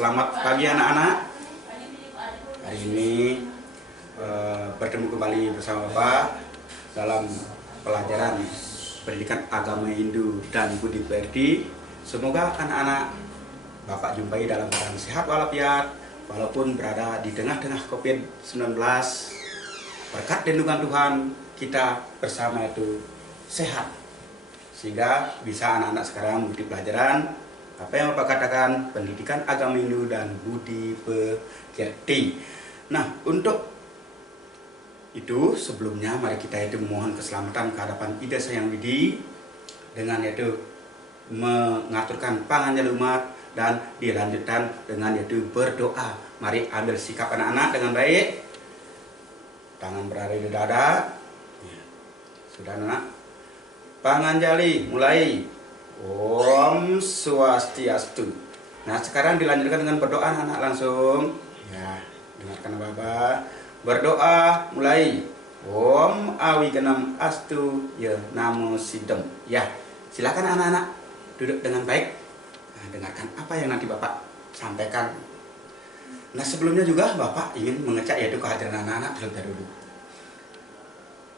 Selamat pagi anak-anak. Hari ini bertemu kembali bersama Bapak dalam pelajaran pendidikan agama Hindu dan budi pekerti. Semoga anak-anak Bapak jumpai dalam keadaan sehat walafiat walaupun berada di tengah-tengah COVID-19. Berkat lindungan Tuhan kita bersama itu sehat, sehingga bisa anak-anak sekarang mengikuti pelajaran apa yang Bapak katakan, pendidikan agama Hindu dan budi pekerti. Nah, untuk itu sebelumnya mari kita itu memohon keselamatan ke hadapan Ida Sayang Widi dengan yaitu mengaturkan pangannya umat dan dilanjutkan dengan yaitu berdoa. Mari ambil sikap anak-anak dengan baik. Tangan berada di dada. Sudah anak? Panganjali mulai. Om Swastiastu. Nah, sekarang dilanjutkan dengan berdoa anak langsung. Ya, dengarkan Bapak. Berdoa mulai. Om Awiganam Astu ya Namo Sidem. Ya, silakan anak-anak duduk dengan baik. Nah, dengarkan apa yang nanti Bapak sampaikan. Nah, sebelumnya juga Bapak ingin mengecek yaitu kehadiran anak-anak terlebih dahulu.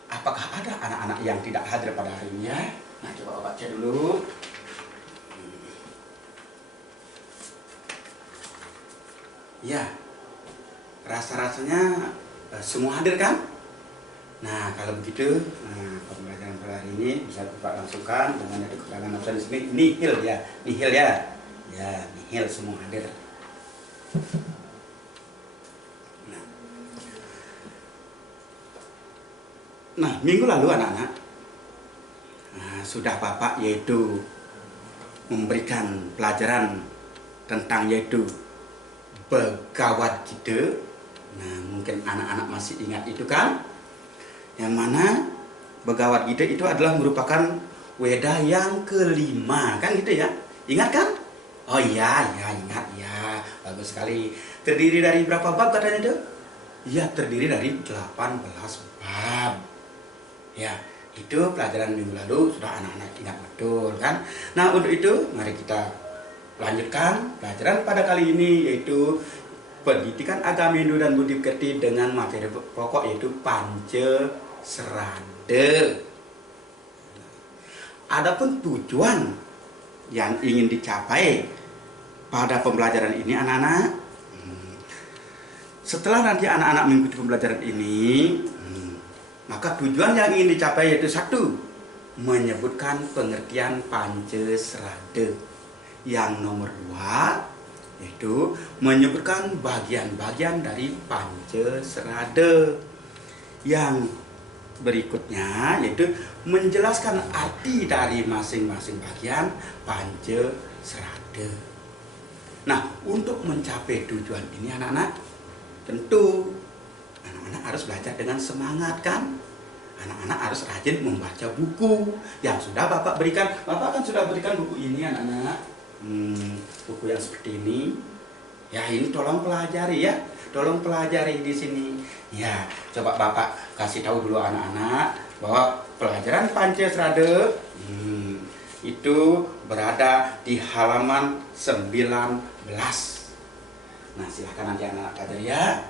Apakah ada anak-anak yang tidak hadir pada hari ini ya? Nah, coba Bapak cek dulu. Ya, rasa-rasanya semua hadir kan? Nah, kalau begitu, pembelajaran pada hari ini bisa Bapak langsungkan dengan ada keterangan absen di sini. Nihil ya, nihil ya. Ya, nihil semua hadir. Nah, minggu lalu anak-anak sudah Bapak yaitu memberikan pelajaran tentang yaitu Bhagavad Gita. Nah, mungkin anak-anak masih ingat itu kan? Yang mana Bhagavad Gita itu adalah merupakan Weda yang kelima, kan gitu ya? Ingat kan? Oh iya, ya ingat ya. Bagus sekali. Terdiri dari berapa bab katanya itu? Iya, terdiri dari 18 bab. Ya, itu pelajaran minggu lalu sudah anak-anak ingat betul kan? Nah, untuk itu mari kita lanjutkan pelajaran pada kali ini yaitu pendidikan agama Hindu dan budi pekerti dengan materi pokok yaitu Pancasrada. Adapun tujuan yang ingin dicapai pada pembelajaran ini anak-anak, setelah nanti anak-anak mengikuti pembelajaran ini, maka tujuan yang ingin dicapai yaitu satu, menyebutkan pengertian Pancasrada. Yang nomor dua, yaitu menyebutkan bagian-bagian dari Pancasrada. Yang berikutnya yaitu menjelaskan arti dari masing-masing bagian Pancasrada. Nah, untuk mencapai tujuan ini anak-anak, tentu anak-anak harus belajar dengan semangat kan? Anak-anak harus rajin membaca buku yang sudah Bapak berikan. Bapak kan sudah berikan buku ini anak-anak. Buku yang seperti ini. Ya, ini tolong pelajari ya. Tolong pelajari di sini. Ya, coba Bapak kasih tahu dulu anak-anak bahwa pelajaran Pancasrada itu berada di halaman 19. Nah, silahkan nanti anak-anak pelajari ya.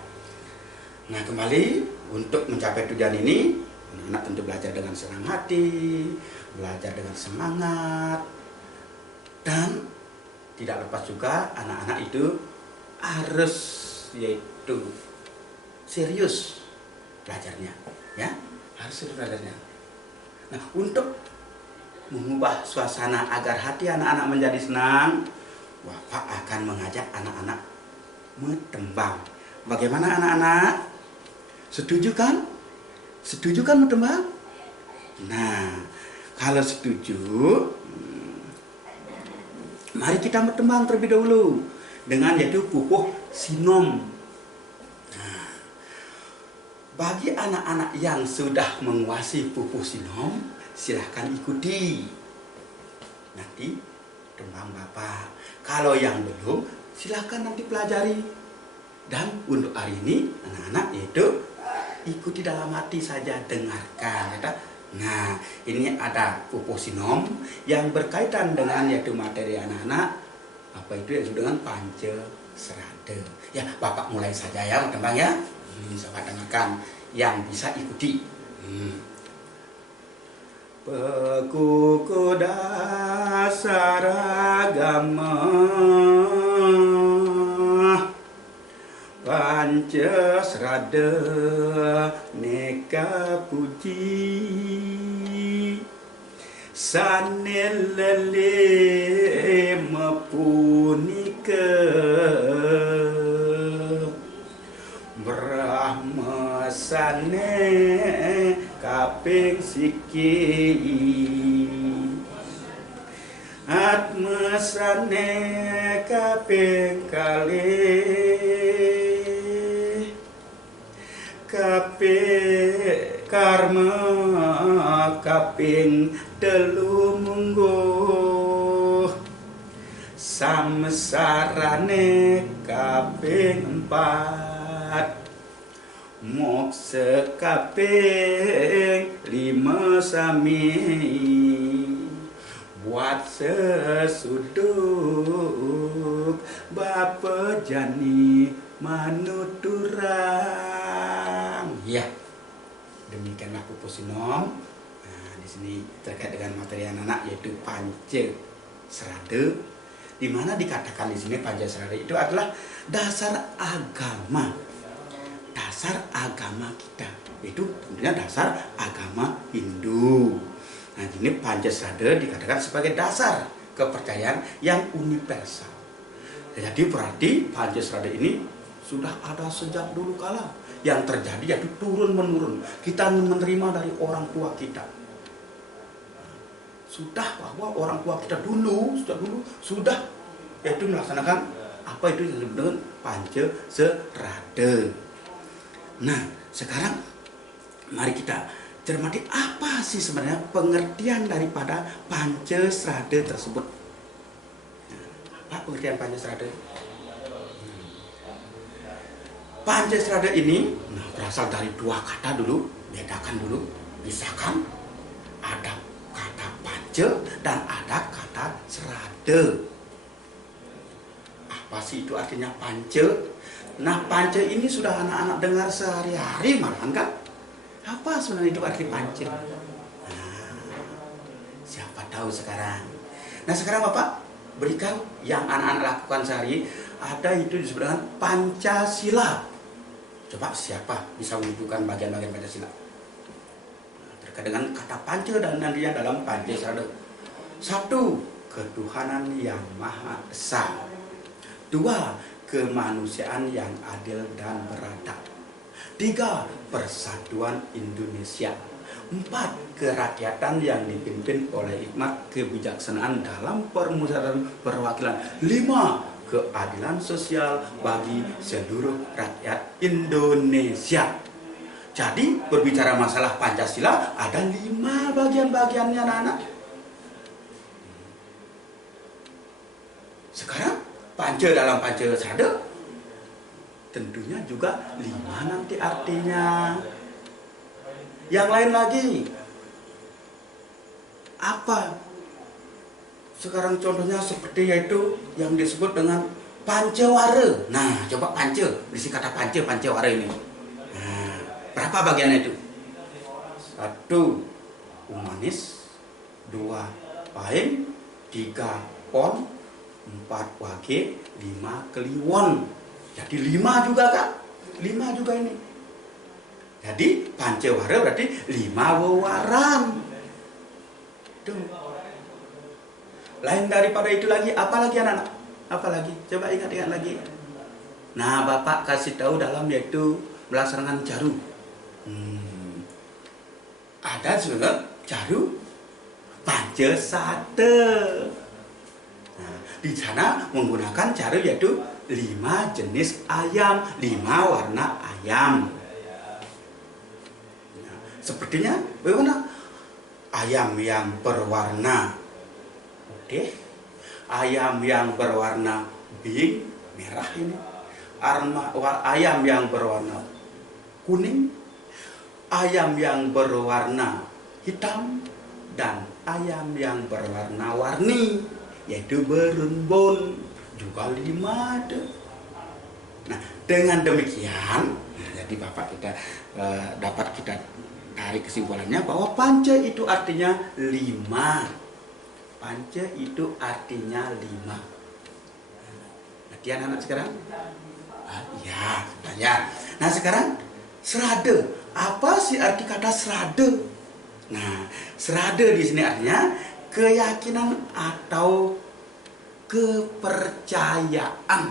Nah, kembali untuk mencapai tujuan ini, anak-anak tentu belajar dengan senang hati, belajar dengan semangat, dan tidak lepas juga anak-anak itu harus yaitu serius belajarnya, ya, harus serius belajarnya. Nah, untuk mengubah suasana agar hati anak-anak menjadi senang, Bapak akan mengajak anak-anak metembang. Bagaimana anak-anak? Setuju kan? Setuju kan metembang? Nah, kalau setuju, mari kita metembang terlebih dahulu dengan yaitu pupuh sinom. Nah, bagi anak-anak yang sudah menguasai pupuh sinom, silahkan ikuti. Nanti tembang Bapak. Kalau yang belum, silahkan nanti pelajari. Dan untuk hari ini anak-anak yaitu ikuti dalam hati saja, dengarkan. Nah, ini ada pupuh sinom yang berkaitan dengan yaitu materi anak-anak Apa itu yang disebut dengan Pancasrada. Ya, Bapak mulai saja ya, teman ya. Sobat dengarkan yang bisa ikuti. Pekuku dasar agama Pancasrada neka puji sanelele mepunika Brahma sane kaping siki Atma sane kaping kalih kaping karma kaping telu mungguh samsarane kaping 4 moksa kaping 5 sami buat sesuduk bapa jani manuturang. Ya, demikianlah Pupus Sinom. Nah, di sini terkait dengan materi anak-anak yaitu Pancasrada, di mana dikatakan di sini Pancasrada itu adalah dasar agama. Dasar agama kita itu tentunya dasar agama Hindu. Nah, ini Pancasrada dikatakan sebagai dasar kepercayaan yang universal. Jadi berarti Pancasrada ini sudah ada sejak dulu kala, yang terjadi yaitu turun menurun. Kita menerima dari orang tua kita. Sudah bahwa orang tua kita dulu sudah yaitu melaksanakan apa itu yang disebut dengan Pancasrada. Nah, sekarang mari kita cermati apa sih sebenarnya pengertian daripada Pancasrada tersebut. Nah, apa pengertian Pancasrada? Pancasrada ini berasal dari 2 kata dulu, bedakan dulu, misalkan ada kata panca dan ada kata serada. Apa sih itu artinya panca? Nah, panca ini sudah anak-anak dengar sehari-hari malahan kan? Apa sebenarnya itu arti panca? Nah, siapa tahu sekarang. Nah, sekarang Bapak berikan yang anak-anak lakukan sehari, ada itu disebut dengan Pancasila. Coba siapa bisa menunjukkan bagian-bagian Pancasila? Nah, terkait dengan kata panca dan nantinya dalam Pancasila. 1. Ketuhanan yang Maha Esa. 2. Kemanusiaan yang adil dan beradab. 3. Persatuan Indonesia. 4. Kerakyatan yang dipimpin oleh hikmat kebijaksanaan dalam permusyawaratan perwakilan. 5. Keadilan sosial bagi seluruh rakyat Indonesia. Jadi berbicara masalah Pancasila ada 5 bagian-bagiannya anak-anak. Sekarang panca dalam Pancasrada tentunya juga 5 nanti artinya. Yang lain lagi apa? Sekarang contohnya seperti yaitu yang disebut dengan Pancawara. Nah, coba panca, berisi kata panca, Pancawara ini. Nah, berapa bagiannya itu? 1. Humanis. 2. Paim. 3. Pon. 4 wage, 5 kliwon. Jadi 5 juga kan? 5 juga ini. Jadi Pancawara berarti 5 wewaran. Tuh. Lain daripada itu lagi, apa lagi anak-anak? Apa lagi? Coba ingat-ingat lagi. Nah, Bapak kasih tahu dalam yaitu melaksanakan jaru. Ada juga jaru Pancasrada. Nah, di sana menggunakan jaru yaitu 5 jenis ayam, 5 warna ayam. Nah, sepertinya bagaimana? Ayam yang berwarna putih, ayam yang berwarna pink, merah ini, ayam yang berwarna kuning, ayam yang berwarna hitam, dan ayam yang berwarna-warni yaitu berumbun. juga 5 ada. Nah, dengan demikian, jadi Bapak kita dapat kita tarik kesimpulannya bahwa panca itu artinya 5. Panca itu artinya 5. Ngerti anak-anak sekarang? Ya, ya. Nah sekarang serada. Apa sih arti kata serada? Nah, serada di sini artinya keyakinan atau kepercayaan.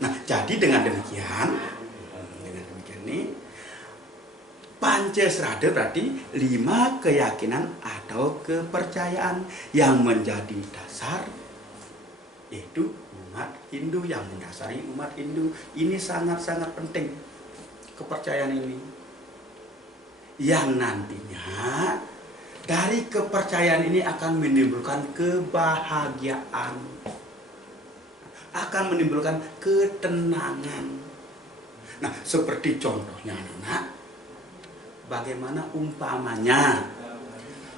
Nah, jadi dengan demikian nih, panca serada berarti 5 keyakinan atau kepercayaan yang menjadi dasar, yaitu umat Hindu, yang mendasari umat Hindu. Ini sangat-sangat penting, kepercayaan ini, yang nantinya dari kepercayaan ini akan menimbulkan kebahagiaan, akan menimbulkan ketenangan. Nah, seperti contohnya anak, bagaimana umpamanya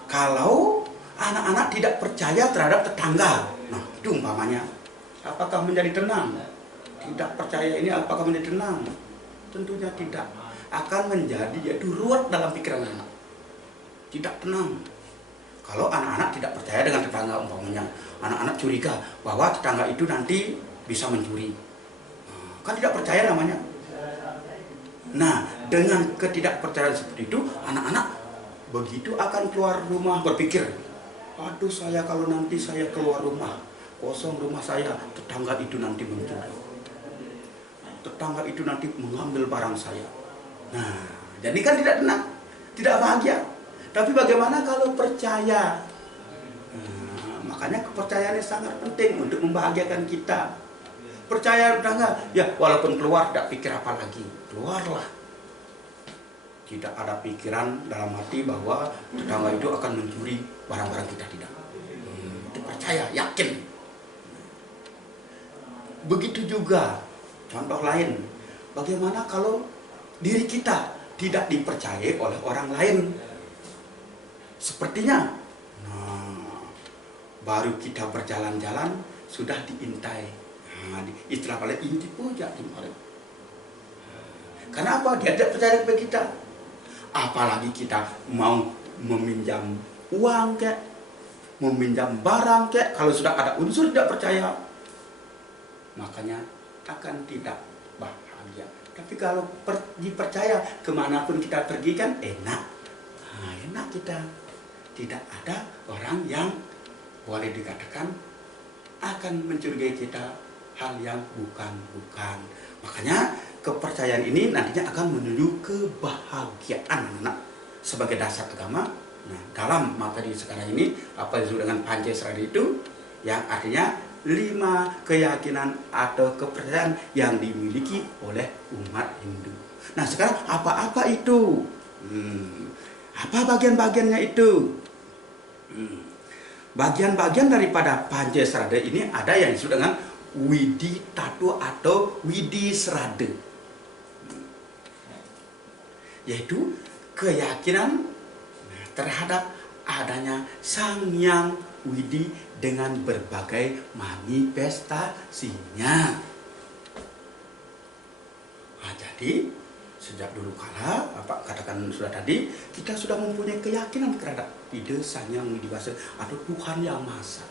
kalau anak-anak tidak percaya terhadap tetangga. Nah, itu umpamanya, apakah menjadi tenang? Tidak percaya ini apakah menjadi tenang? Tentunya tidak. Akan menjadi yaitu ruwet dalam pikiran anak, tidak tenang. Kalau anak-anak tidak percaya dengan tetangga, umpamanya anak-anak curiga bahwa tetangga itu nanti bisa mencuri, kan tidak percaya namanya. Nah, dengan ketidakpercayaan seperti itu, anak-anak begitu akan keluar rumah berpikir, aduh saya kalau nanti saya keluar rumah, kosong rumah saya, tetangga itu nanti mencuri, tetangga itu nanti mengambil barang saya. Nah, jadi kan tidak tenang, tidak bahagia. Tapi bagaimana kalau percaya? Makanya kepercayaannya sangat penting untuk membahagiakan kita. Percaya tetangga, ya walaupun keluar tidak pikir apa lagi, keluarlah. Tidak ada pikiran dalam hati bahwa tetangga itu akan mencuri barang-barang kita, tidak. Itu percaya, yakin. Begitu juga contoh lain, bagaimana kalau diri kita tidak dipercayai oleh orang lain? Sepertinya, baru kita berjalan-jalan sudah diintai. Nah, istilah paling inti puja dimari. Karena apa? Dia tidak percaya kepada kita. Apalagi kita mau meminjam uang kek, meminjam barang kek, kalau sudah ada unsur tidak percaya, makanya akan tidak bahagia. Tapi kalau dipercaya, kemanapun kita pergi kan enak. Nah, enak kita. Tidak ada orang yang boleh dikatakan akan mencurigai kita hal yang bukan-bukan. Makanya kepercayaan ini nantinya akan menuju kebahagiaan anak sebagai dasar agama. Nah, dalam materi sekarang ini apa yang disebut dengan panca serada itu, yang artinya 5 keyakinan atau kepercayaan yang dimiliki oleh umat Hindu. Nah, sekarang apa-apa itu? Apa bagian-bagiannya itu? Bagian-bagian daripada panca serada ini ada yang disebut dengan Widi Tattwa atau Widi Serada, yaitu keyakinan terhadap adanya Sang Hyang Widi dengan berbagai manifestasinya. Nah, jadi sejak dulu kala, apa katakan sudah tadi, kita sudah mempunyai keyakinan terhadap ide Sang Hyang Widi Wasa atau Tuhan Yang Maha Esa.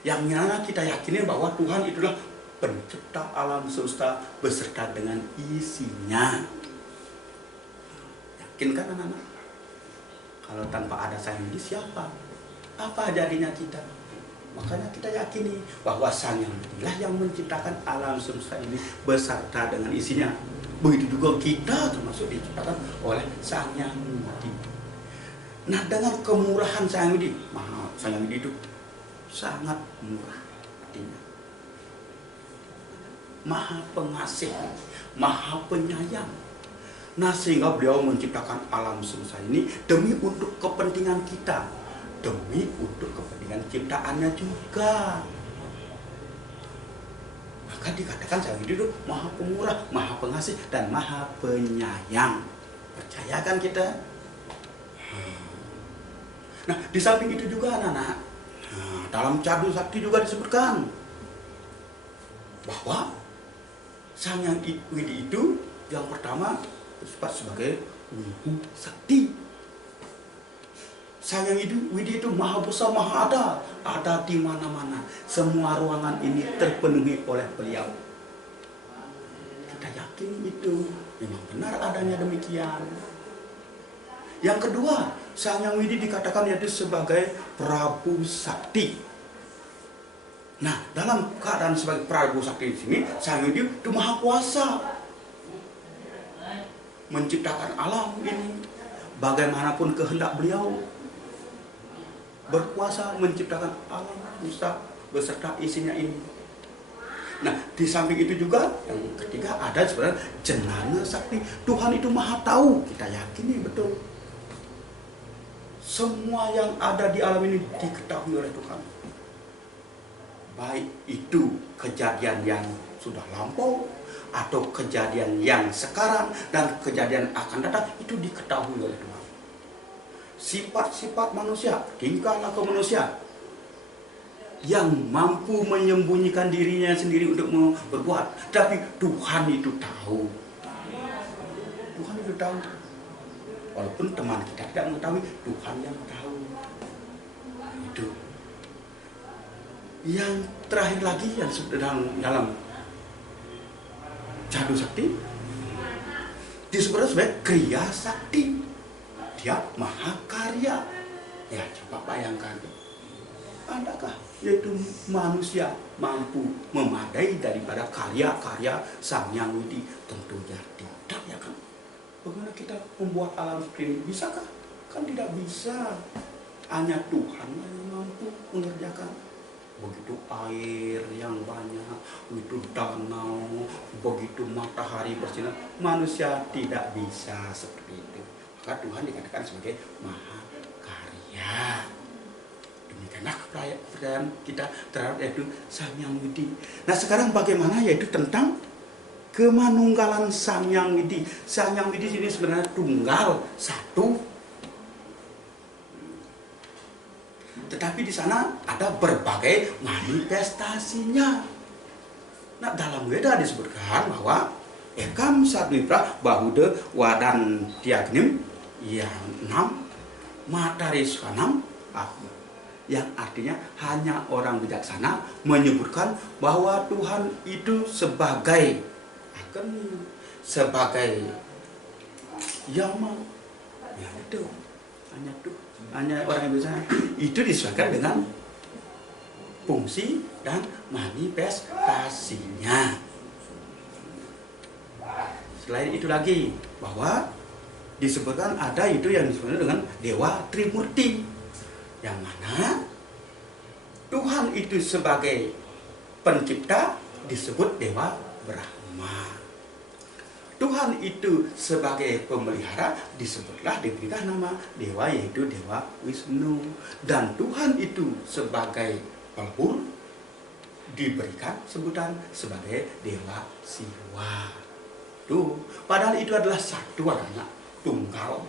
Yang mana kita yakini bahwa Tuhan itulah pencipta alam semesta beserta dengan isinya. Yakin kan anak-anak? Kalau tanpa ada Sang Hyang Widi siapa? Apa jadinya kita? Makanya kita yakini bahwa Sang Hyang Widi lah yang menciptakan alam semesta ini beserta dengan isinya. Begitu juga kita termasuk diciptakan oleh Sang Hyang Widi. Nah, dengan kemurahan Sang Hyang Widi, Sang Hyang Widi itu sangat murah artinya. Maha pengasih, maha penyayang. Nah, sehingga beliau menciptakan alam semesta ini demi untuk kepentingan kita, demi untuk kepentingan ciptaannya juga. Maka dikatakan Sang Hyang Widi itu maha pemurah, maha pengasih, dan maha penyayang. Percaya kan kita? Nah, di samping itu juga anak-anak, dalam Cadu Sakti juga disebutkan bahwa Sang Hyang Widi itu yang pertama disebut sebagai Wibu Sakti. Sang Hyang Widi itu maha besar, maha ada di mana-mana. Semua ruangan ini terpenuhi oleh beliau. Kita yakin itu memang benar adanya demikian. Yang kedua, Sang Hyang Widi dikatakan yaitu sebagai Prabu Sakti. Nah, dalam keadaan sebagai Prabu Sakti di sini, Sang Hyang Widi itu maha kuasa menciptakan alam ini bagaimanapun kehendak beliau, berkuasa menciptakan alam beserta isinya ini. Nah, di samping itu juga yang ketiga ada sebenarnya Jenana Sakti. Tuhan itu maha tahu, kita yakini betul. Semua yang ada di alam ini diketahui oleh Tuhan. Baik itu kejadian yang sudah lampau atau kejadian yang sekarang dan kejadian akan datang, itu diketahui oleh Tuhan. Sifat-sifat manusia, tingkah laku manusia yang mampu menyembunyikan dirinya sendiri untuk berbuat, tapi Tuhan itu tahu. Tuhan itu tahu. Walaupun teman kita tidak mengetahui, Tuhan yang tahu. Itu. Yang terakhir lagi yang dalam Cadu Sakti disebut sebagai Kriya Sakti. Dia maha karya. Ya, coba bayangkan. Adakah yaitu manusia mampu memadai daripada karya-karya Sang Hyang Widi? Tentunya tidak, ya kan? Bagaimana kita membuat alam seperti ini? Bisakah? Kan tidak bisa. Hanya Tuhan yang mampu mengerjakan. Begitu air yang banyak, begitu danau, begitu matahari bersinar, manusia tidak bisa seperti itu. Maka Tuhan dikatakan sebagai maha karya. Demikianlah kepercayaan kita terhadap yaitu Sang Hyang Widi. Nah, sekarang bagaimana yaitu tentang kemanunggalan Sang Hyang Widi. Sang Hyang Widi ini sebenarnya tunggal, satu. Tetapi di sana ada berbagai manifestasinya. Nah, dalam Weda disebutkan bahwa Ekam Sadwipra Bahude Wadan Tiagnim yang 6 Matari Swanam, yang artinya hanya orang bijaksana menyebutkan bahwa Tuhan itu sebagai Yama. Ya itu hanya orang yang bijaksana. Itu disesuaikan dengan fungsi dan manifestasinya. Selain itu lagi bahwa disebutkan ada itu yang disebut dengan Dewa Trimurti, yang mana Tuhan itu sebagai pencipta disebut Dewa Brahma. Tuhan itu sebagai pemelihara disebutlah diberikan nama dewa, yaitu Dewa Wisnu. Dan Tuhan itu sebagai pelebur diberikan sebutan sebagai Dewa Siwa. Tuh, padahal itu adalah satu anak tunggal.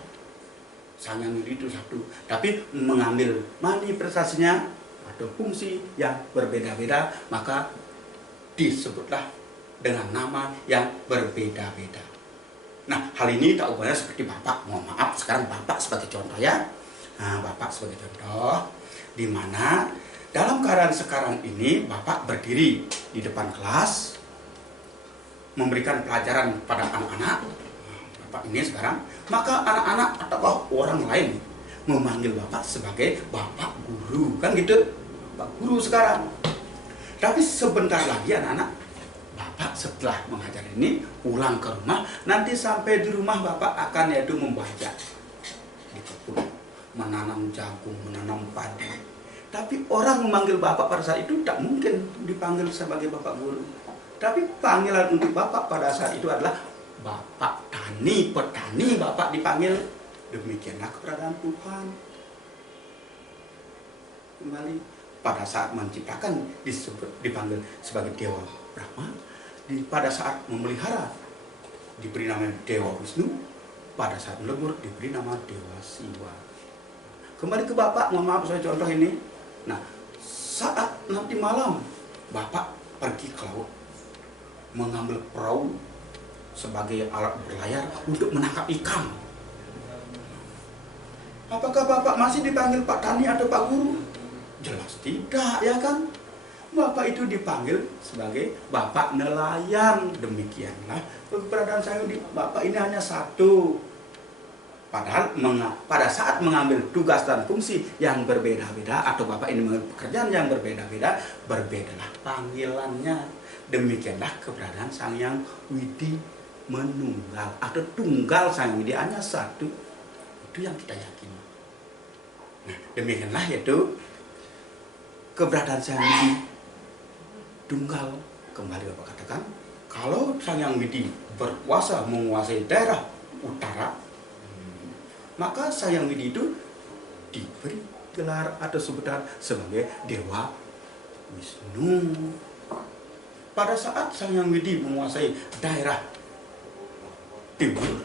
Sang Hyang Widi itu satu, tapi mengambil manifestasinya atau fungsi yang berbeda-beda, maka disebutlah dengan nama yang berbeda-beda. Nah, hal ini tak ubahnya seperti Bapak. Mohon maaf, sekarang Bapak sebagai contoh ya. Nah, Bapak sebagai contoh, di mana dalam keadaan sekarang ini Bapak berdiri di depan kelas, memberikan pelajaran pada anak-anak. Bapak ini sekarang, maka anak-anak atau orang lain memanggil Bapak sebagai Bapak Guru, kan gitu? Bapak Guru sekarang. Tapi sebentar lagi anak-anak, Bapak setelah mengajar ini pulang ke rumah, nanti sampai di rumah Bapak akan yaitu membaca di kebun, menanam jagung, menanam padi. Tapi orang memanggil Bapak pada saat itu tak mungkin dipanggil sebagai Bapak Guru. Tapi panggilan untuk Bapak pada saat itu adalah Bapak Tani, petani Bapak dipanggil. Demikianlah keberadaan Tuhan. Kembali pada saat menciptakan dipanggil sebagai Dewa Brahma. Pada saat memelihara diberi nama Dewa Wisnu, pada saat melebur diberi nama Dewa Siwa. Kembali ke Bapak, mohon maaf saya contoh ini. Nah, malam bapak pergi ke laut, mengambil perahu sebagai alat berlayar untuk menangkap ikan. Apakah bapak masih dipanggil Pak Tani atau Pak Guru? Jelas tidak, ya kan? Bapak itu dipanggil sebagai bapak nelayan. Demikianlah keberadaan saya di bapak ini hanya satu. Padahal pada saat mengambil tugas dan fungsi yang berbeda-beda, atau bapak ini mengambil pekerjaan yang berbeda-beda, berbedalah panggilannya. Demikianlah keberadaan Sang Hyang Widi Menunggal atau tunggal Sang Hyang Widi hanya satu. Itu yang kita yakini. Nah, demikianlah yaitu keberadaan Sang Hyang Widi Tunggal. Kembali bapak katakan, kalau Sang Hyang Widi berkuasa menguasai daerah utara, maka Sang Hyang Widi itu diberi gelar atau sebutan sebagai Dewa Wisnu. Pada saat Sang Hyang Widi menguasai daerah timur,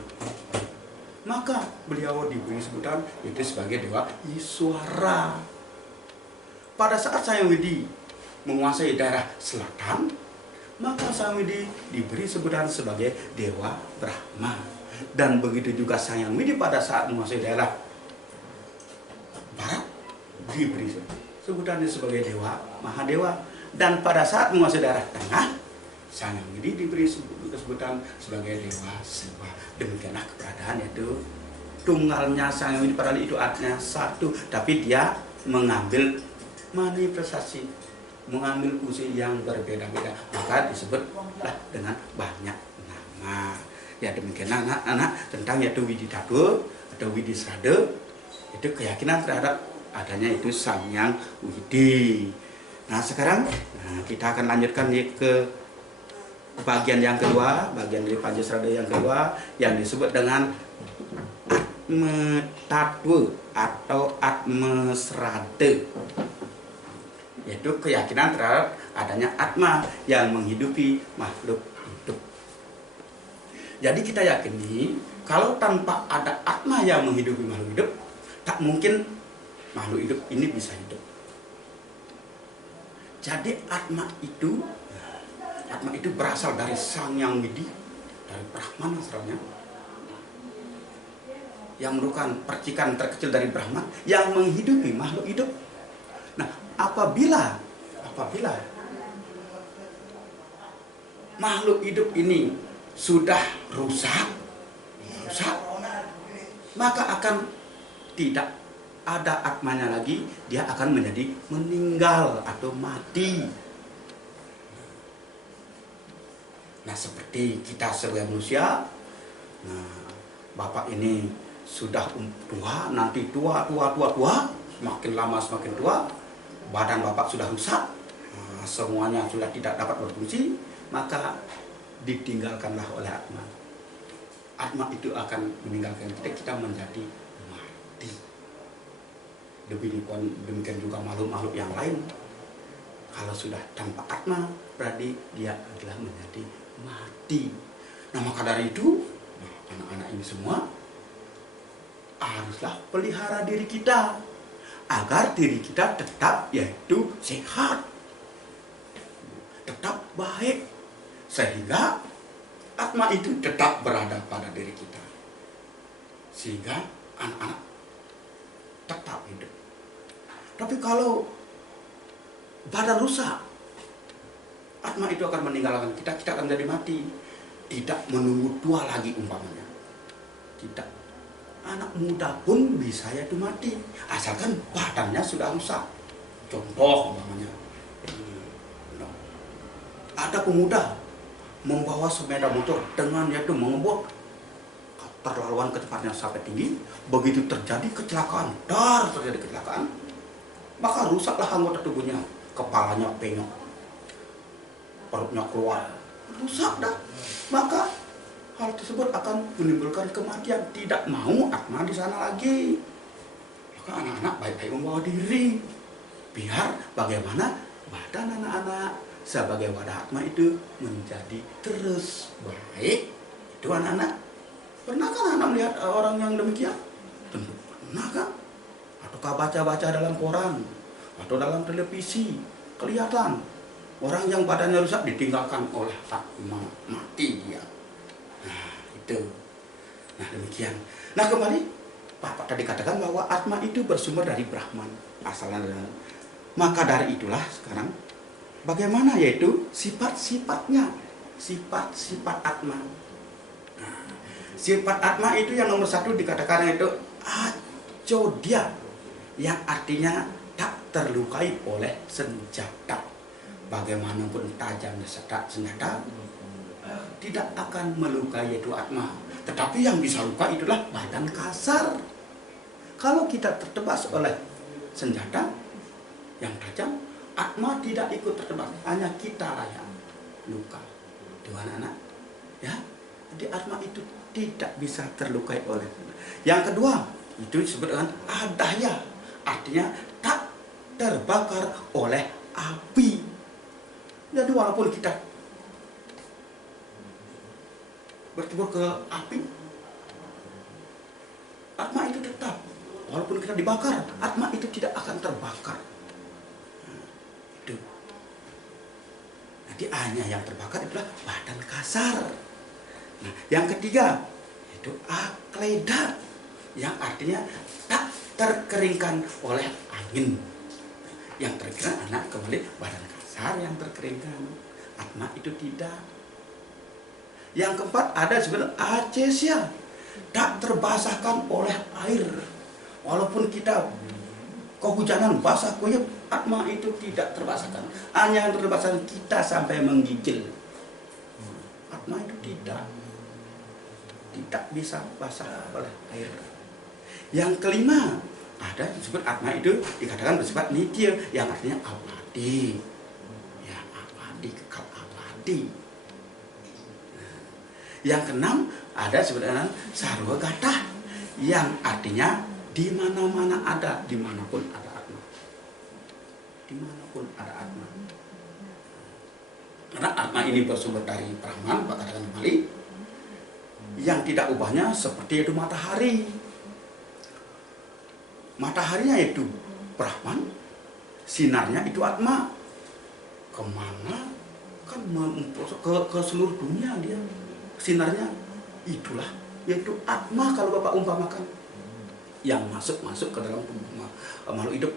maka beliau diberi sebutan itu sebagai Dewa Iswara. Pada saat Sang Hyang Widi menguasai daerah selatan, maka Sang Hyang Widi diberi sebutan sebagai Dewa Brahma. Dan begitu juga Sang Hyang Widi pada saat menguasai daerah barat, diberi sebutannya sebagai Dewa Mahadewa. Dan pada saat menguasai daerah tengah, Sang Hyang Widi diberi sebutan sebagai Dewa Siwa. Demikianlah keberadaan yaitu tunggalnya Sang Hyang Widi, padahal itu artinya satu, tapi dia mengambil manifestasi, mengambil fungsi yang berbeda-beda, maka disebutlah dengan banyak nama. Ya demikian anak-anak tentang yaitu Wididado atau Widisrada, itu keyakinan terhadap adanya itu Sang Hyang Widi. Nah sekarang kita akan lanjutkan ke bagian yang kedua, bagian dari Pancasrada yang kedua yang disebut dengan Atmetatwa atau Atmesrada, yaitu keyakinan terhadap adanya Atma yang menghidupi makhluk hidup. Jadi kita yakini kalau tanpa ada Atma yang menghidupi makhluk hidup, tak mungkin makhluk hidup ini bisa hidup. Jadi Atma itu berasal dari Sang Hyang Widi, dari Brahman asalnya, yang merupakan percikan terkecil dari Brahman yang menghidupi makhluk hidup. Nah, apabila makhluk hidup ini sudah rusak, maka akan tidak ada atmanya lagi, dia akan menjadi meninggal atau mati. Nah, seperti kita sebagai manusia, bapak ini sudah tua, nanti tua, semakin lama semakin tua, badan bapak sudah rusak, semuanya sudah tidak dapat berfungsi, maka ditinggalkanlah oleh Atma. Atma itu akan meninggalkan kita menjadi mati. Demikian juga makhluk-makhluk yang lain. Kalau sudah tanpa Atma, berarti dia adalah menjadi mati. Nah maka dari itu, anak-anak ini semua haruslah pelihara diri kita agar diri kita tetap yaitu sehat, tetap baik, sehingga Atma itu tetap berada pada diri kita, sehingga anak-anak tetap hidup. Tapi kalau badan rusak, Atma itu akan meninggalkan kita, kita akan jadi mati. Tidak menunggu tua lagi umpamanya. Tidak. Anak muda pun bisa yaitu mati, asalkan badannya sudah rusak. Contoh umpamanya, ada pemuda membawa sepeda motor dengan yaitu mengebut keterlaluan kecepatannya sampai tinggi. Begitu terjadi kecelakaan, maka rusaklah anggota tubuhnya. Kepalanya penyok, perutnya keluar, rusak dah. Maka hal tersebut akan menimbulkan kematian. Tidak mau Atma di sana lagi. Maka anak-anak baik-baik membawa diri, biar bagaimana badan anak-anak sebagai wadah Atma itu menjadi terus baik. Itu anak-anak. Pernah kan anak melihat orang yang demikian? Tentu pernah kan? Ataukah baca-baca dalam koran atau dalam televisi kelihatan. Orang yang badannya rusak ditinggalkan oleh Atma, mati dia. Nah, itu. Nah, demikian. Nah, kembali Bapak tadi katakan bahwa Atma itu bersumber dari Brahman, asalnya. Maka dari itulah sekarang bagaimana yaitu sifat-sifatnya, sifat-sifat Atma. Nah, sifat Atma itu yang nomor 1 dikatakan itu Acodya, yang artinya tak terlukai oleh senjata. Bagaimanapun tajamnya senjata tidak akan melukai itu Atma. Tetapi yang bisa luka itulah badan kasar. Kalau kita tertebas oleh senjata yang tajam, Atma tidak ikut tertebas, hanya kita lah yang luka. Tuhan anak, ya. Jadi Atma itu tidak bisa terlukai oleh. Yang kedua, itu disebut dengan adaya, artinya tak terbakar oleh api. Jadi walaupun kita bertemu ke api, Atma itu tetap, walaupun kita dibakar, Atma itu tidak akan terbakar. Itu. Jadi hanya yang terbakar itulah badan kasar. Nah, yang ketiga itu akleda, yang artinya tak terkeringkan oleh angin. Yang terkena anak kembali badan kasar yang terkeringkan. Atma itu tidak. Yang keempat ada sebenarnya acesya, tak terbasahkan oleh air. Walaupun kita kehujanan basah kuyup, Atma itu tidak terbasahkan. Hanya yang terbasahkan kita sampai menggigil. Atma itu tidak bisa basah oleh air. Yang kelima ada disebut Atma itu dikatakan bersifat nitya, yang artinya abadi, ya abadi, kekal abadi. Yang keenam ada sebenarnya sarwagata, yang artinya di mana-mana ada, dimanapun ada Atma, dimanapun ada Atma. Karena Atma ini bersumber dari Brahman, katakan kembali, yang tidak ubahnya seperti itu matahari. Mataharinya itu Brahman, sinarnya itu Atma. Kemana? Kan ke seluruh dunia dia. Sinarnya itulah, yaitu Atma kalau Bapak umpamakan. Yang masuk ke dalam makhluk hidup.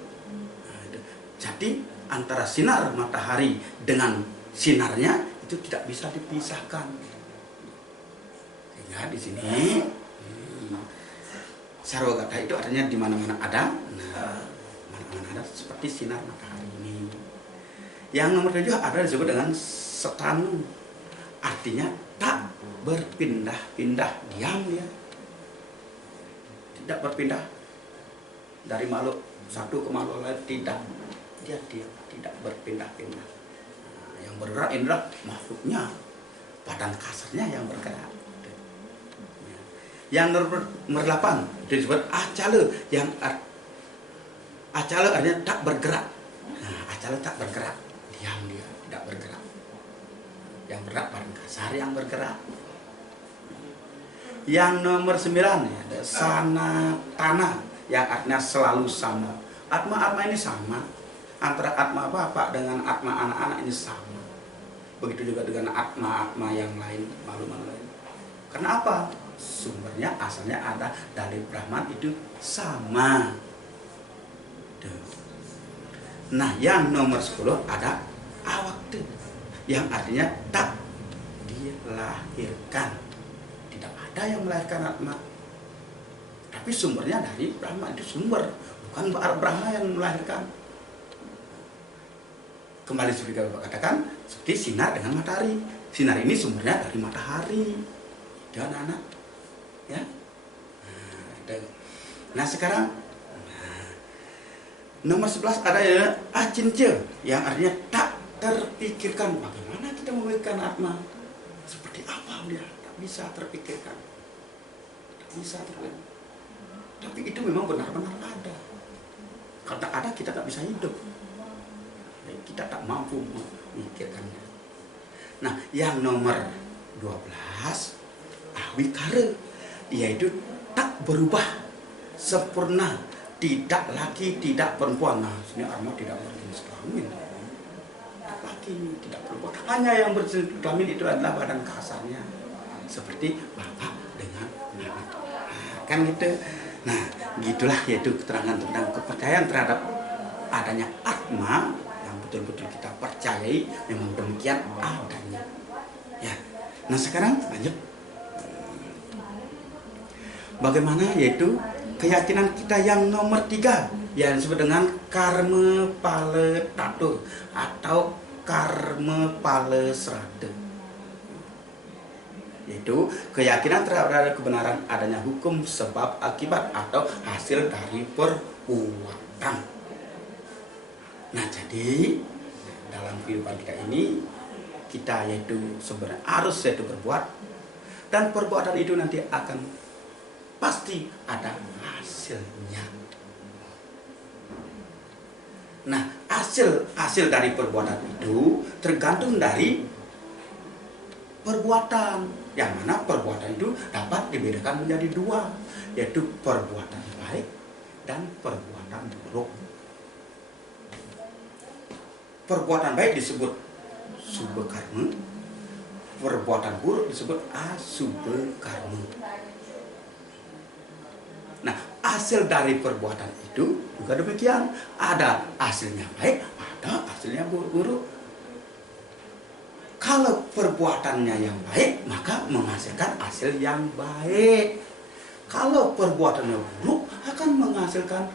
Nah, jadi antara sinar matahari dengan sinarnya itu tidak bisa dipisahkan. Sehingga di sini sarwagata itu artinya di mana-mana ada. Nah, mana-mana ada seperti sinar matahari ini. Yang nomor 7 ada disebut dengan setanu, artinya tak berpindah-pindah, diam ya. Tidak berpindah dari makhluk satu ke makhluk lain, tidak. Dia diam, tidak berpindah-pindah. Nah, yang bergerak inilah makhluknya, badan kasarnya yang bergerak. Yang nomor 8 disebut acala, yang acala artinya tak bergerak. Nah, acala tak bergerak, diam dia, tidak bergerak. Yang bergerak badan kasar yang bergerak. Yang nomor 9 ada sanatana, yang artinya selalu sama. Atma ini sama. Antara Atma Bapak dengan Atma anak-anak ini sama. Begitu juga dengan Atma yang lain, makhluk-makhluk lain. Kenapa? Sumbernya asalnya ada dari Brahman, itu sama. Tuh. Nah, yang nomor 10 ada awaktu, yang artinya tak dilahirkan. Tidak ada yang melahirkan Atma. Tapi sumbernya dari Brahma, itu sumber, bukan Brahma yang melahirkan. Kembali seperti Bapak katakan, seperti sinar dengan matahari. Sinar ini sumbernya dari matahari. Dan anak, ya. Nah sekarang nomor 11 ada ya acinca, yang artinya tak terpikirkan. Bagaimana kita memikirkan Atma? Seperti apa dia? Tak bisa terpikirkan. Tak bisa terpikirkan. Tapi itu memang benar-benar ada. Kalau tak ada kita tak bisa hidup. Kita tak mampu memikirkannya. Nah, yang nomor 12 awikara, yaitu tak berubah, sempurna, tidak laki, tidak perempuan. Nah, sini Atma tidak berjenis kelamin. laki-laki, tidak perempuan. Hanya yang berjenis kelamin itu adalah badan kasarnya, seperti bapak dengan anak. Nah, kan gitu. Nah, gitulah yaitu keterangan tentang kepercayaan terhadap adanya atma yang betul-betul kita percayai memang demikian adanya. Ya. Nah, sekarang lanjut. Bagaimana yaitu keyakinan kita yang nomor 3 yang disebut dengan karma pala tato atau karma pala srada, yaitu keyakinan terhadap kebenaran adanya hukum sebab akibat atau hasil dari perbuatan. Nah, jadi dalam kehidupan kita ini kita yaitu sebenarnya harus yaitu berbuat, dan perbuatan itu nanti akan pasti ada hasilnya. Nah, hasil dari perbuatan itu tergantung dari perbuatan, yang mana perbuatan itu dapat dibedakan menjadi 2, yaitu perbuatan baik dan perbuatan buruk. Perbuatan baik disebut subha karma, perbuatan buruk disebut asubha karma. Nah, hasil dari perbuatan itu juga demikian. Ada hasilnya baik, ada hasilnya buruk. Kalau perbuatannya yang baik, maka menghasilkan hasil yang baik. Kalau perbuatannya buruk, akan menghasilkan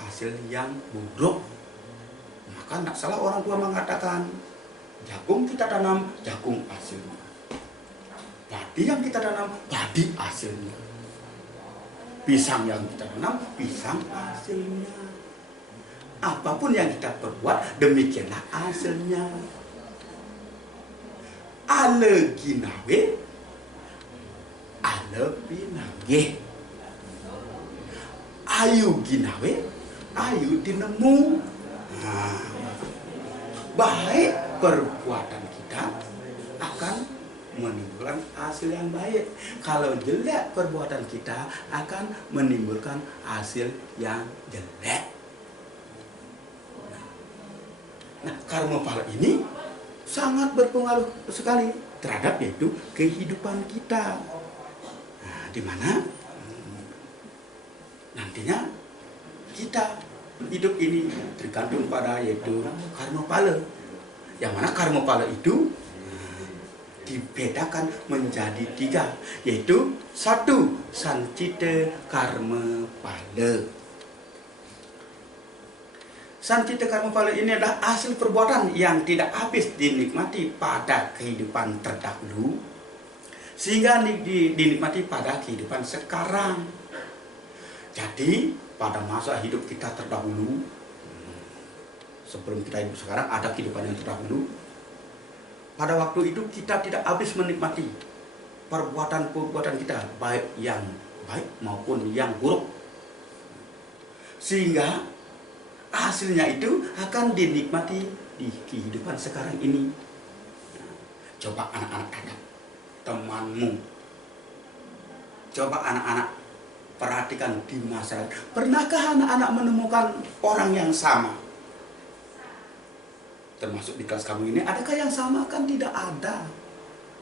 hasil yang buruk. Maka tidak salah orang tua mengatakan, jagung kita tanam, jagung hasilnya. Padi yang kita tanam, padi hasilnya. Pisang yang kita tanam, pisang hasilnya. Apapun yang kita perbuat, demikianlah hasilnya. Ale ginawe, ale pinage. Ayu ginawe, ayu dinemu. Nah, baik perbuatan kita akan menimbulkan hasil yang baik. Kalau jelek perbuatan kita akan menimbulkan hasil yang jelek. Nah, karma pala ini sangat berpengaruh sekali terhadap yaitu kehidupan kita. Nah, di mana nantinya kita hidup ini tergantung pada yaitu karma pala. Yang mana karma pala itu dibedakan menjadi 3, yaitu 1 sancita karma pala. Sancita karma pala ini adalah hasil perbuatan yang tidak habis dinikmati pada kehidupan terdahulu sehingga dinikmati pada kehidupan sekarang. Jadi pada masa hidup kita terdahulu, sebelum kita hidup sekarang, ada kehidupan yang terdahulu. Pada waktu itu kita tidak habis menikmati perbuatan-perbuatan kita, baik yang baik maupun yang buruk. Sehingga hasilnya itu akan dinikmati di kehidupan sekarang ini. Coba anak-anak anak, temanmu. Coba anak-anak perhatikan di masyarakat. Pernahkah anak-anak menemukan orang yang sama? Termasuk di kelas kamu ini, adakah yang sama? Kan tidak ada.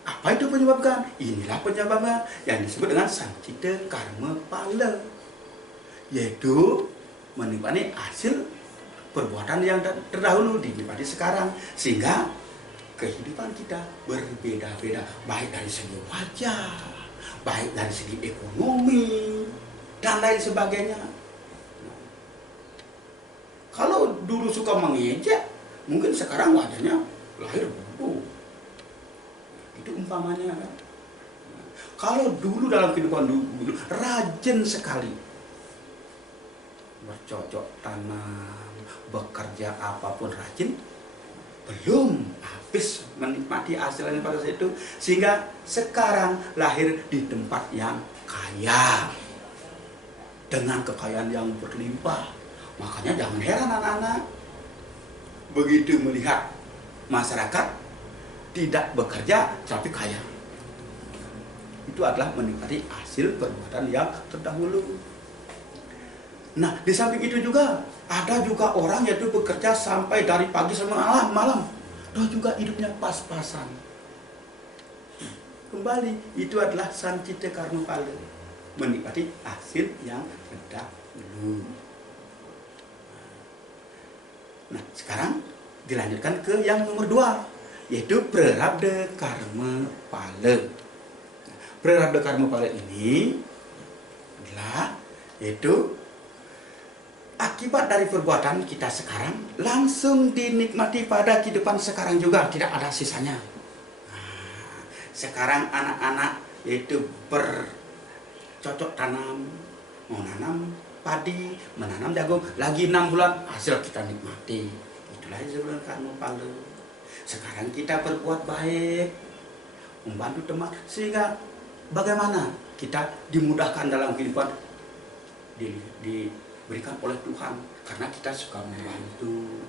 Apa itu penyebabkan? Inilah penyebabnya yang disebut dengan sancita karma pala, yaitu menikmati hasil perbuatan yang terdahulu dinikmati sekarang, sehingga kehidupan kita berbeda-beda, baik dari segi wajah, baik dari segi ekonomi, dan lain sebagainya. Kalau dulu suka mengejek, mungkin sekarang wajahnya lahir bodoh. Itu umpamanya kan. Kalau dulu dalam kehidupan dulu rajin sekali bercocok tanam, bekerja apapun rajin, belum habis menikmati hasilnya pada saat itu, sehingga sekarang lahir di tempat yang kaya dengan kekayaan yang berlimpah. Makanya jangan heran anak-anak begitu melihat masyarakat tidak bekerja tapi kaya. Itu adalah menikmati hasil perbuatan yang terdahulu. Nah, di samping itu juga ada juga orang yaitu bekerja sampai dari pagi sampai malam toh juga hidupnya pas-pasan. Kembali, itu adalah sancita karma pala, menikmati hasil yang terdahulu. Nah, sekarang dilanjutkan ke yang nomor 2, yaitu prarabdha karma pala. Prarabdha karma pala ini adalah yaitu akibat dari perbuatan kita sekarang langsung dinikmati pada kehidupan sekarang juga, tidak ada sisanya. Nah, sekarang anak-anak yaitu bercocok tanam, mau nanam padi, menanam jagung, lagi 6 bulan hasil kita nikmati. Itulah yang disebut karma pala. Sekarang kita berbuat baik, membantu teman, sehingga bagaimana kita dimudahkan dalam kehidupan, diberikan oleh Tuhan karena kita suka membantu.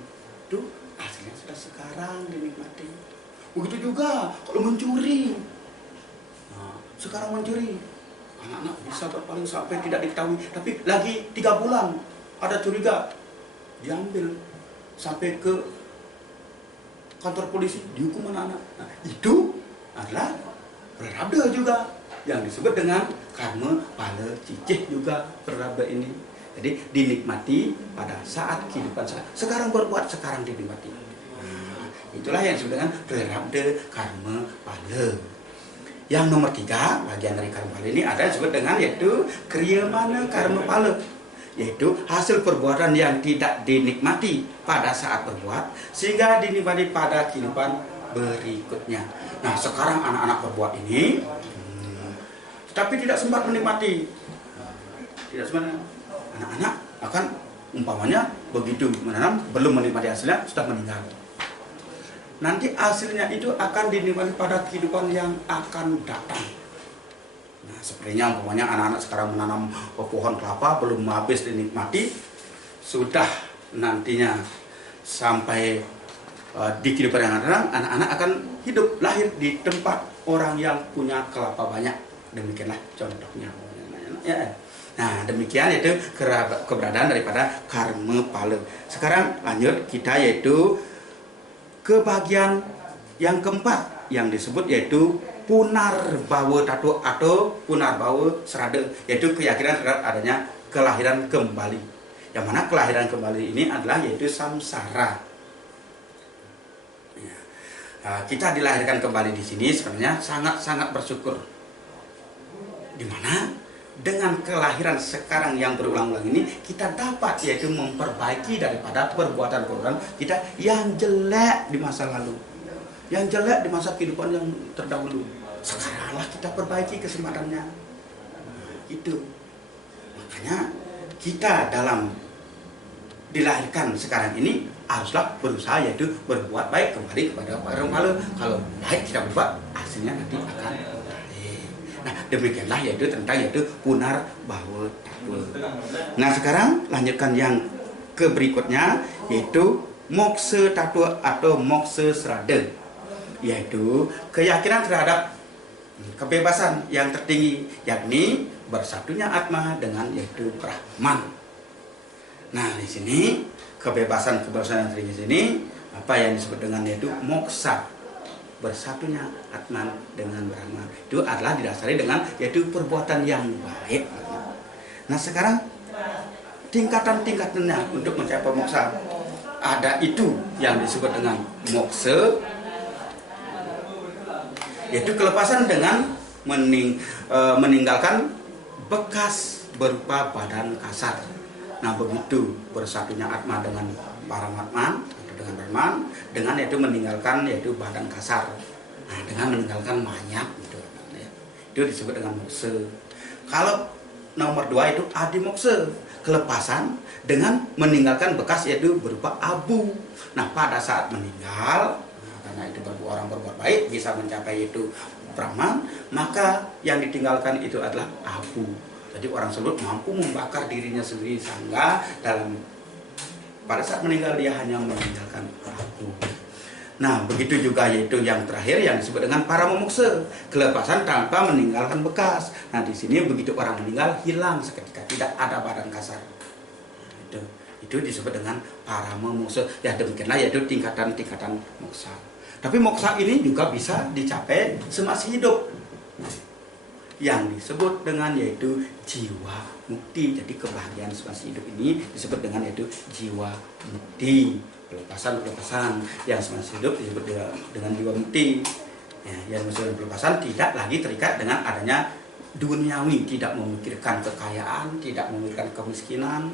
Itu hasilnya sudah sekarang dinikmati. Begitu juga kalau mencuri. Nah, sekarang mencuri, anak-anak bisa berpaling sampai tidak diketahui, tapi lagi 3 bulan ada curiga, diambil sampai ke kantor polisi, dihukum anak-anak. Nah, itu adalah prarabdha juga yang disebut dengan karma pala cicih juga prarabdha ini. Jadi dinikmati pada saat kehidupan sekarang berbuat, sekarang dinikmati. Nah, itulah yang disebut dengan prarabdha karma pala. Yang nomor 3, bagian dari karma pala ini ada yang disebut dengan yaitu kriyamana karma pala, yaitu hasil perbuatan yang tidak dinikmati pada saat berbuat sehingga dinikmati pada kehidupan berikutnya. Nah, sekarang anak-anak berbuat ini tapi tidak sempat menikmati. Tidak sempat. Anak-anak akan umpamanya begitu menanam belum menikmati hasilnya sudah meninggal. Nanti hasilnya itu akan dinikmati pada kehidupan yang akan datang. Nah, sepertinya umpamanya anak-anak sekarang menanam pohon kelapa belum habis dinikmati, sudah nantinya sampai di kehidupan yang akan datang, anak-anak akan hidup lahir di tempat orang yang punya kelapa banyak. Demikianlah contohnya. Ya. Nah, demikian yaitu keberadaan daripada karma pala. Sekarang lanjut kita yaitu ke bagian yang keempat yang disebut yaitu punarbawa tattwa atau punarbawa srada, yaitu keyakinan terhadap adanya kelahiran kembali. Yang mana kelahiran kembali ini adalah yaitu samsara. Ya. Nah, kita dilahirkan kembali di sini sebenarnya sangat-sangat bersyukur. Di mana dengan kelahiran sekarang yang berulang-ulang ini kita dapat yaitu memperbaiki daripada perbuatan-perbuatan kita yang jelek di masa lalu, yang jelek di masa kehidupan yang terdahulu. Sekaranglah kita perbaiki kesempatannya. Itu makanya kita dalam dilahirkan sekarang ini haruslah berusaha yaitu berbuat baik kembali kepada orang pala. Kalau baik kita berbuat, hasilnya nanti akan baik. Nah, demikianlah yaitu tentang yaitu punarbawa tattwa. Nah, sekarang lanjutkan yang ke berikutnya yaitu moksa tattwa atau moksa srada, yaitu keyakinan terhadap kebebasan yang tertinggi, yakni bersatunya atma dengan yaitu Brahman. Nah, di sini kebebasan yang tertinggi ini apa yang disebut dengan yaitu moksa, bersatunya atman dengan Brahman. Itu adalah didasari dengan yaitu perbuatan yang baik. Nah, sekarang tingkatan-tingkatannya untuk mencapai moksa. Ada itu yang disebut dengan moksa, yaitu kelepasan dengan meninggalkan bekas berupa badan kasar. Nah, begitu bersatunya atma dengan Paramatman, dengan Brahman, dengan yaitu meninggalkan yaitu badan kasar. Nah, dengan meninggalkan mayat gitu. Itu disebut dengan moksa. Kalau nomor 2 itu adimoksa, kelepasan dengan meninggalkan bekas yaitu berupa abu. Nah, pada saat meninggal, karena itu orang berbuat baik bisa mencapai itu Brahman, maka yang ditinggalkan itu adalah abu. Jadi orang tersebut mampu membakar dirinya sendiri sehingga pada saat meninggal dia hanya meninggalkan abu. Nah, begitu juga yaitu yang terakhir yang disebut dengan paramomoksa, kelepasan tanpa meninggalkan bekas. Nah, di sini begitu orang meninggal hilang seketika, tidak ada badan kasar. Itu disebut dengan paramomoksa. Ya, demikianlah yaitu tingkatan-tingkatan moksa. Tapi moksa ini juga bisa dicapai semasih hidup, yang disebut dengan yaitu jiwa mukti. Jadi kebahagiaan semasih hidup ini disebut dengan yaitu jiwa mukti. Pelepasan yang semasih hidup disebut dengan jiwa mukti. Ya, yang maksudnya pelepasan tidak lagi terikat dengan adanya duniawi, tidak memikirkan kekayaan, tidak memikirkan kemiskinan,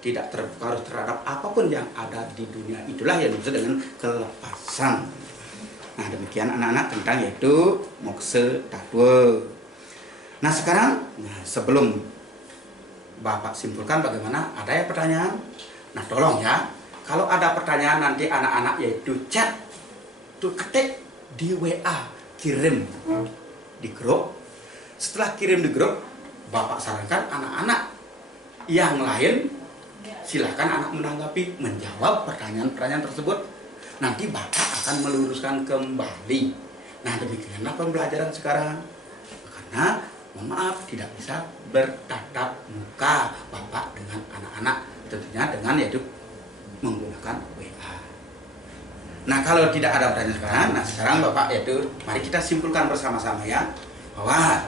tidak terpengaruh terhadap apapun yang ada di dunia. Itulah yang disebut dengan kelepasan. Nah, demikian anak-anak tentang yaitu moksa tatwa. Nah, sekarang sebelum Bapak simpulkan bagaimana, ada ya pertanyaan? Nah, tolong ya, kalau ada pertanyaan nanti anak-anak yaitu chat, tuh ketik di WA, kirim di grup. Setelah kirim di grup, Bapak sarankan anak-anak yang lain silakan anak menanggapi, menjawab pertanyaan-pertanyaan tersebut. Nanti Bapak akan meluruskan kembali. Nah, demikianlah pembelajaran sekarang. Karena mohon maaf tidak bisa bertatap muka Bapak dengan anak-anak, tentunya dengan yaitu menggunakan WA. Nah, kalau tidak ada pertanyaan sekarang, nah sekarang Bapak yaitu mari kita simpulkan bersama-sama ya, bahwa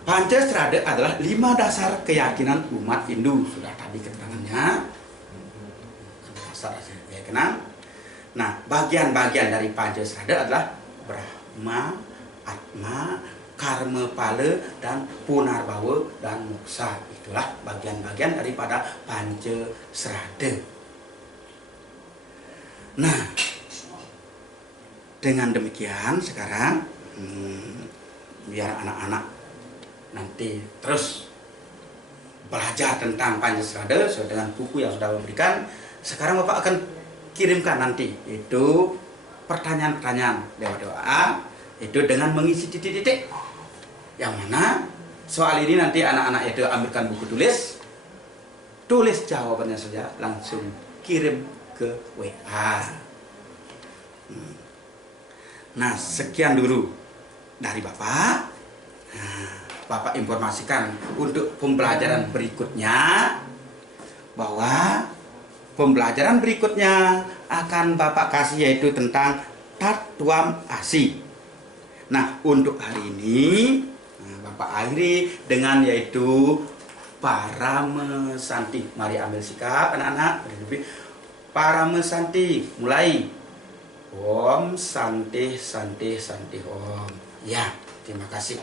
Pancasrada adalah 5 dasar keyakinan umat Hindu. Sudah tadi keterangannya, dasar keyakinan. Nah, bagian-bagian dari Pancasrada adalah Brahma, Atma, Karma Pala, dan Punarbawa, dan Moksa. Itulah bagian-bagian daripada Pancasrada. Nah, dengan demikian sekarang biar anak-anak nanti terus belajar tentang Pancasrada sesuai dengan buku yang sudah memberikan. Sekarang Bapak akan kirimkan nanti itu pertanyaan-pertanyaan lewat WA, itu dengan mengisi titik-titik, yang mana soal ini nanti anak-anak itu ambilkan buku tulis jawabannya saja, langsung kirim ke WA. Nah, sekian dulu dari Bapak. Bapak informasikan untuk pembelajaran berikutnya, bahwa pembelajaran berikutnya akan Bapak kasih yaitu tentang Tatwam Asi. Nah, untuk hari ini Bapak akhiri dengan yaitu Paramesanti. Mari ambil sikap anak-anak. Paramesanti, mulai. Om Santi Santi Santi Om. Ya, terima kasih.